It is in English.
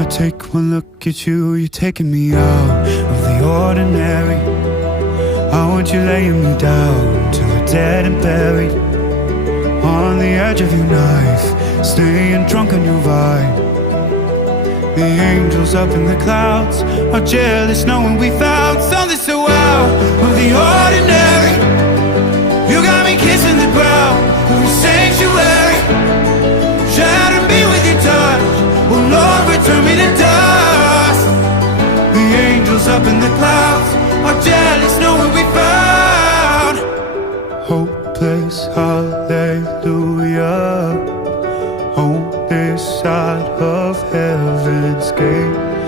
I take one look at you, you're taking me out of the ordinary. I want you laying me down till we're dead and buried, on the edge of your knife, staying drunk on your vine. The angels up in the clouds are jealous knowing we found something so out of the ordinary. You got me kissing the ground, every sanctuary. Shatter me with your touch, oh Lord, return me to dust. The angels up in the clouds are jealous knowing we found hopeless, hallelujah, on this side of heaven's gate.